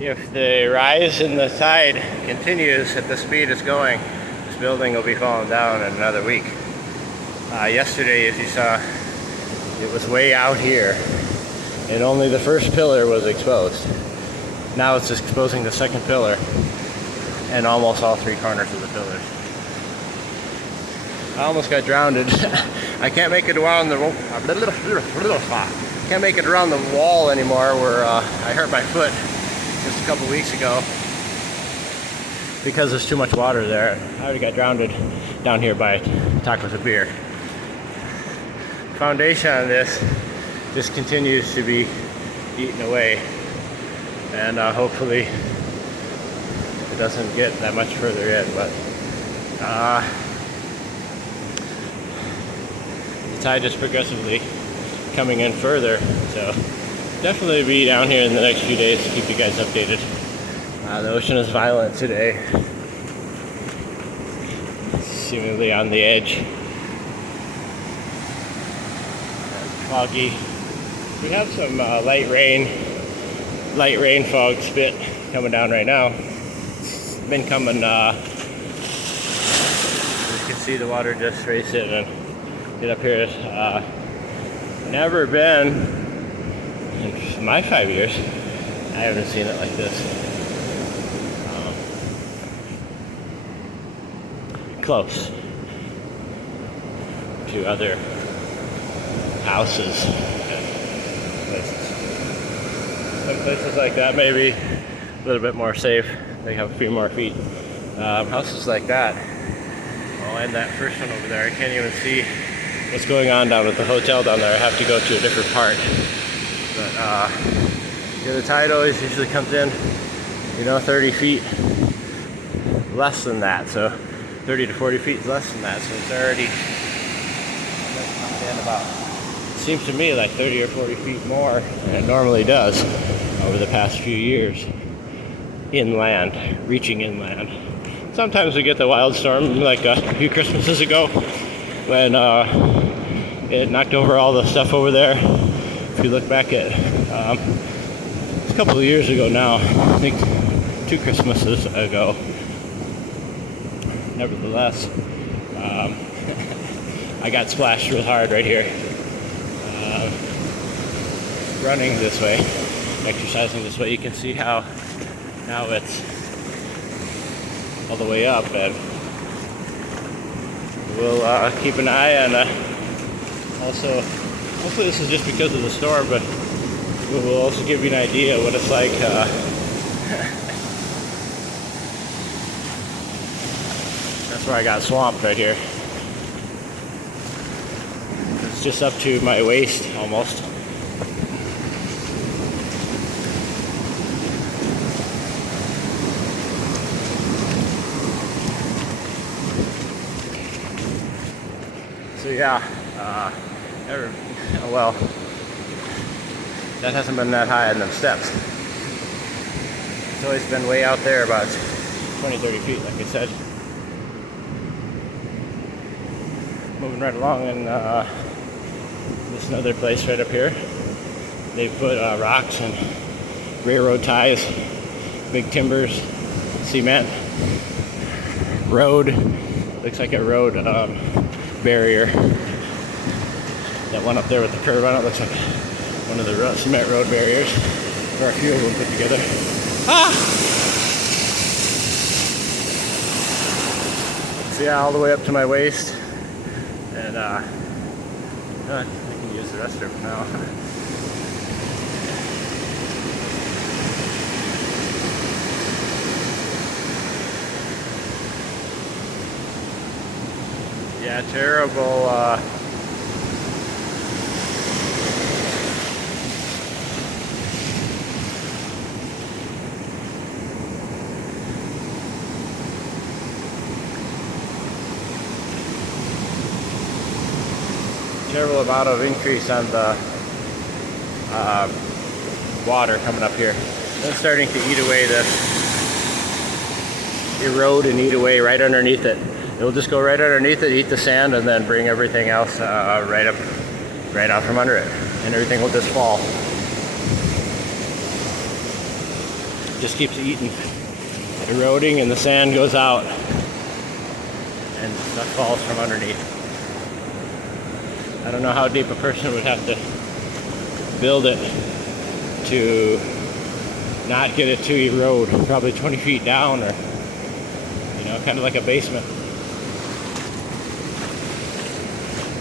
If the rise in the tide continues at the speed it's going, this building will be falling down in another week. Yesterday, as you saw, it was way out here, and only the first pillar was exposed. Now it's exposing the second pillar and almost all three corners of the pillars. I almost got drowned. I can't make it around the wall anymore where I hurt my foot just a couple weeks ago because there's too much water there. I already got drowned down here by tacos of beer. Foundation on this just continues to be eaten away, and hopefully it doesn't get that much further in, but the tide is progressively coming in further, so definitely be down here in the next few days to keep you guys updated. The ocean is violent today, seemingly on the edge. Foggy. We have some light rain fog spit coming down right now. It's been coming, as you can see the water just race in and get up here. Never been, in my 5 years, I haven't seen it like this. Close to other houses and places. Some places like that maybe a little bit more safe. They have a few more feet. Houses like that. Oh, and that first one over there, I can't even see what's going on down at the hotel down there. I have to go to a different part. But yeah, the tide always usually comes in, 30 feet less than that. So 30 to 40 feet less than that. So it's already in about, seems to me like 30 or 40 feet more than it normally does over the past few years inland, reaching inland. Sometimes we get the wild storm like a few Christmases ago when it knocked over all the stuff over there. If you look back at a couple of years ago now, I think 2 Christmases ago. Nevertheless, I got splashed real hard right here. Running this way, exercising this way, you can see how now it's all the way up, and we'll keep an eye on also, hopefully this is just because of the storm, but we will also give you an idea of what it's like that's where I got swamped right here. It's just up to my waist almost. So yeah, well, that hasn't been that high on them steps. It's always been way out there, about 20-30 feet, like I said. Moving right along, and there's another place right up here. They put rocks and railroad ties, big timbers, cement, road. Looks like a road barrier. That one up there with the curve on it looks like one of the cement road barriers. There are a few of them put together. So yeah, all the way up to my waist. And I can use the restroom now. Yeah, terrible. Terrible amount of increase on the water coming up here. It's starting to eat away this, erode and eat away right underneath it. It'll just go right underneath it, eat the sand, and then bring everything else right out from under it, and everything will just fall. just keeps eating, eroding, and the sand goes out and stuff falls from underneath. I don't know how deep a person would have to build it to not get it to erode. Probably 20 feet down, or kind of like a basement.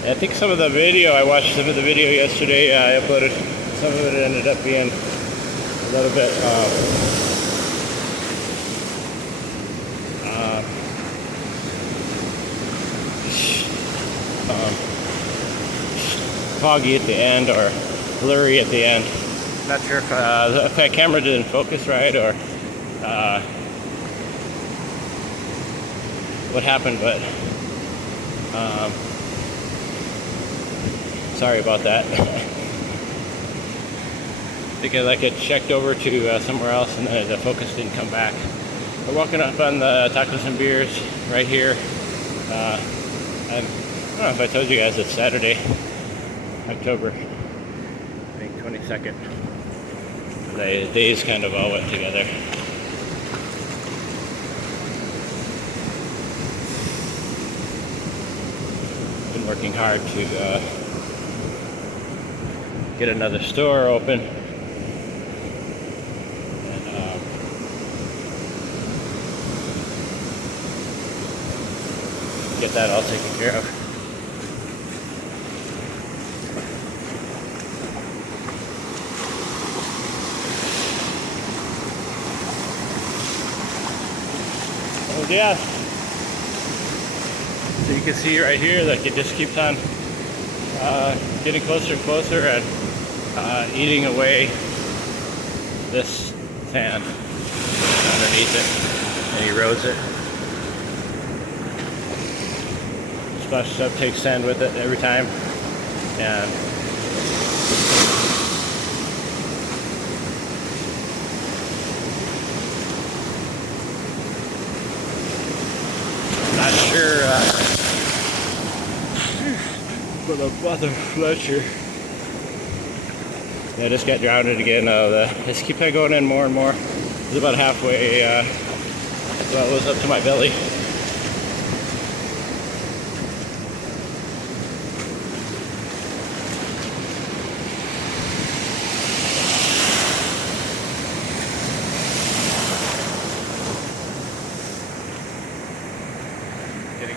I think some of the video, I watched some of the video yesterday, I uploaded, some of it ended up being a little bit foggy at the end or blurry at the end. Not sure if that camera didn't focus right or what happened, but sorry about that. I think I get checked over to somewhere else and the focus didn't come back. We're walking up on the Tacos and Beers right here. I don't know if I told you guys it's Saturday, October, I think 22nd. The days kind of all went together. Been working hard to get another store open. And get that all taken care of. Yeah, so you can see right here that it just keeps on getting closer and closer and eating away this sand underneath it and erodes it. Splashes up, takes sand with it every time, and sure, for the mother Fletcher. Yeah, I just got drowned again. Just keep on going in more and more. It's about halfway, well, it was up to my belly.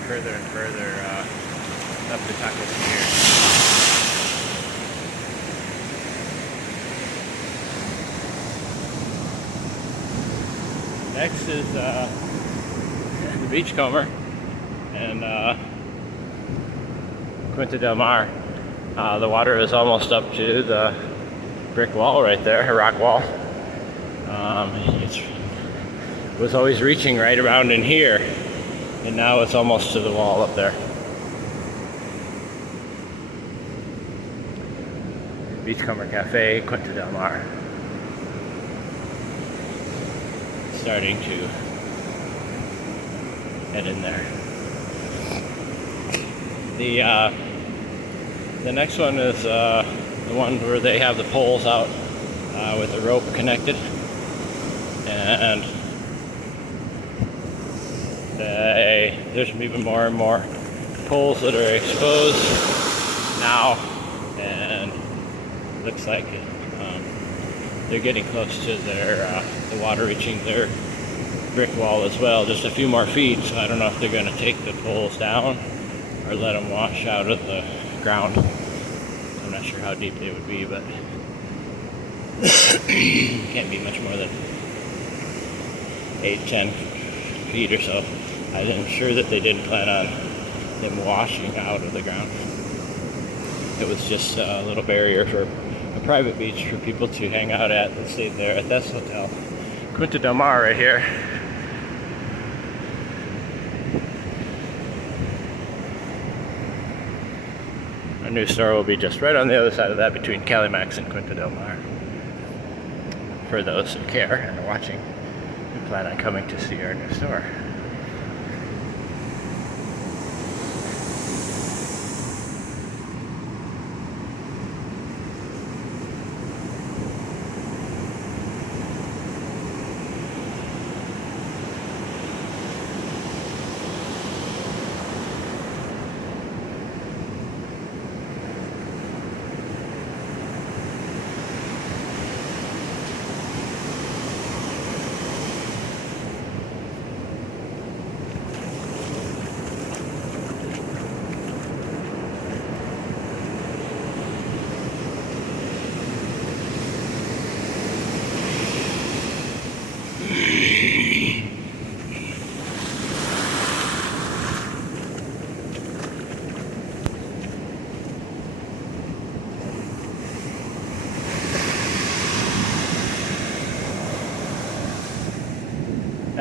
Further and further up the Tacos here. Next is the Beachcomber and Quinta del Mar. The water is almost up to the brick wall right there, a rock wall. It was always reaching right around in here. And now it's almost to the wall up there. Beachcomber Cafe, Quinta del Mar. Starting to head in there. The next one is the one where they have the poles out with the rope connected, and there's even more and more poles that are exposed now, and looks like they're getting close to their the water reaching their brick wall as well. Just a few more feet, so I don't know if they're going to take the poles down or let them wash out of the ground. I'm not sure how deep they would be, but can't be much more than 8-10 feet or so. I'm sure that they didn't plan on them washing out of the ground. It was just a little barrier for a private beach for people to hang out at that stayed there at this hotel. Quinta del Mar right here. Our new store will be just right on the other side of that, between Calimax and Quinta del Mar. For those who care and are watching, we plan on coming to see our new store.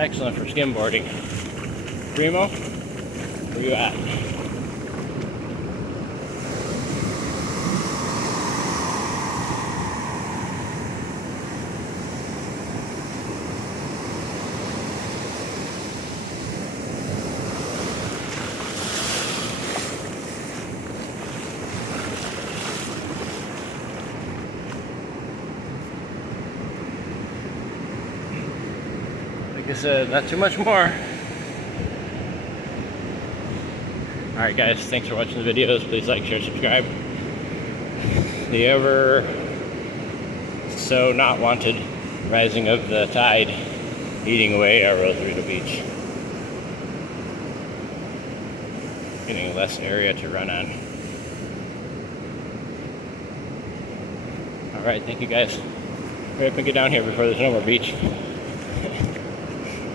Excellent for skimboarding. Primo, where you at? Like I said, not too much more. Alright guys, thanks for watching the videos. Please like, share, subscribe. The ever so not wanted rising of the tide eating away at Rosarito Beach. Getting less area to run on. Alright, thank you guys. Hurry up and get down here before there's no more beach.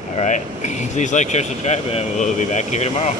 Alright, please like, share, subscribe, and we'll be back here tomorrow.